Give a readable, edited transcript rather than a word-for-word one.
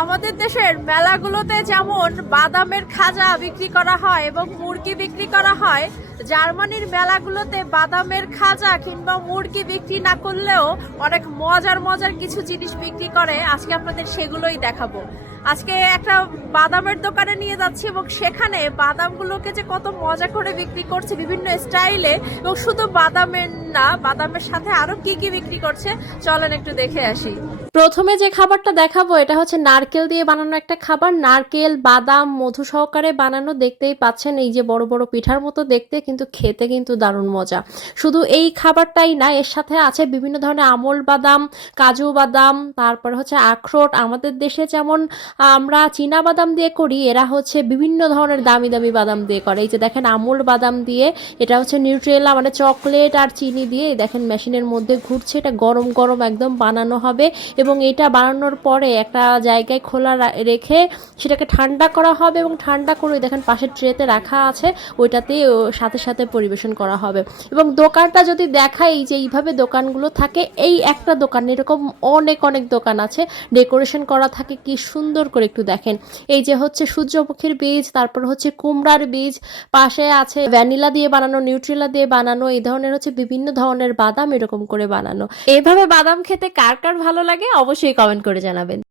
আমাদের দেশের মেলাগুলোতে যেমন বাদামের খাজা বিক্রি করা হয় এবং মুরগি বিক্রি করা হয়, জার্মানির মেলাগুলোতে বাদামের খাজা কিংবা মুরগি বিক্রি না করলেও অনেক মজার মজার কিছু জিনিস বিক্রি করে। আজকে আপনাদের সেগুলোই দেখাবো। আজকে একটা বাদামের দোকানে নিয়ে যাচ্ছি এবং সেখানে বাদামগুলোকে যে কত মজা করে বিক্রি করছে বিভিন্ন স্টাইলে, এবং শুধু বাদামের না, বাদামের সাথে আরো কি কি বিক্রি করছে চলেন একটু দেখে আসি। প্রথমে যে খাবারটা দেখাবো এটা হচ্ছে নারকেল দিয়ে বানানো একটা খাবার। নারকেল, বাদাম, মধু সহকারে বানানো। দেখতেই পাচ্ছেন এই যে বড় বড় পিঠার মতো দেখতে, কিন্তু খেতে কিন্তু দারুণ মজা। শুধু এই খাবারটাই না, এর সাথে আছে বিভিন্ন ধরনের আমল বাদাম, কাজু বাদাম, তারপর হচ্ছে আখরোট। আমাদের দেশে যেমন আমরা চীনা বাদাম দিয়ে করি, এরা হচ্ছে বিভিন্ন ধরনের দামি দামি বাদাম দিয়ে করে। এই যে দেখেন আমল বাদাম দিয়ে, এটা হচ্ছে নিউট্রেলা মানে চকলেট আর চিনি দিয়ে দেখেন মেশিনের মধ্যে ঘুরছে। এটা গরম গরম একদম বানানো হবে এবং এটা বানানোর পরে একটা জায়গায় খোলা রেখে সেটাকে ঠান্ডা করা হবে এবং ঠান্ডা করে দেখেন পাশের ট্রেতে রাখা আছে, ওইটাতে সাথে সাথে পরিবেশন করা হবে। এবং দোকানটা যদি দেখাই যে এইভাবে দোকানগুলো থাকে, এই একটা দোকান এরকম অনেক অনেক দোকান আছে, ডেকোরেশন করা থাকে কি সুন্দর করে। একটু দেখেন এই যে হচ্ছে সূর্যমুখীর বীজ, তারপর হচ্ছে কুমড়ার বীজ, পাশে আছে ভ্যানিলা দিয়ে বানানো, নিউট্রেলা দিয়ে বানানো, এই ধরনের হচ্ছে বিভিন্ন ধরনের বাদাম এরকম করে বানানো। এইভাবে বাদাম খেতে কার কার ভালো লাগে অবশ্যই কমেন্ট করে জানাবেন।